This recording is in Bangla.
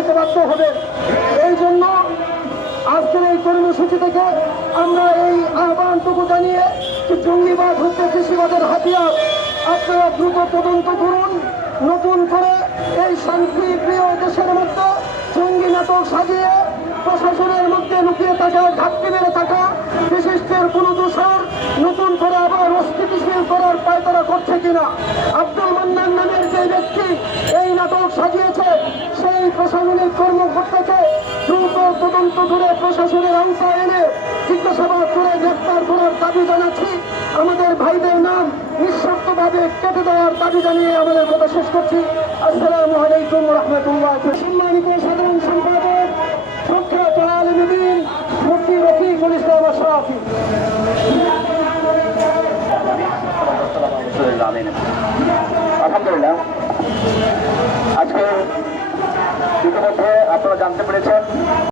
যেতে বাধ্য হবে। এই জন্য আজকের এই কর্মসূচি থেকে আমরা এই আহ্বানটুকু জানিয়ে যে জঙ্গিবাদ হচ্ছে কৃষিবাদের হাতিয়ার আপনারা দ্রুত তদন্ত করুন। নতুন করে এই শান্তি প্রিয় দেশের মধ্যে জঙ্গি নাটক সাজিয়ে প্রশাসনের মধ্যে লুকিয়ে থাকা ঘাটতি মেরে থাকা, বিশিষ্টের কোনো দোষর নতুন করে আবার অস্থিতিশীল করার পায়তারা করছে কিনা? আব্দুল মান্নান নামের যে ব্যক্তি এই নাটক সাজিয়েছে প্রশাসনিক কর্মকর্তাকে দ্রুত তদন্ত করে প্রশাসনের আওতায় এনে জিজ্ঞাসাবাদ করে গ্রেপ্তার করার দাবি জানাচ্ছি। আমাদের ভাইদের নাম নিঃশর্তভাবে কেটে দেওয়ার দাবি জানিয়ে আমাদের কথা শেষ করছি। আসসালামু আলাইকুম রহমতুল্লাহ। সম্মানিত সাধারণ সম্পাদক, প্রখ্যাত আলমদিন মুফতি রফিকুল ইসলাম আশরাফি। আলহামদুলিল্লাহ। জানতে পেরেছেন।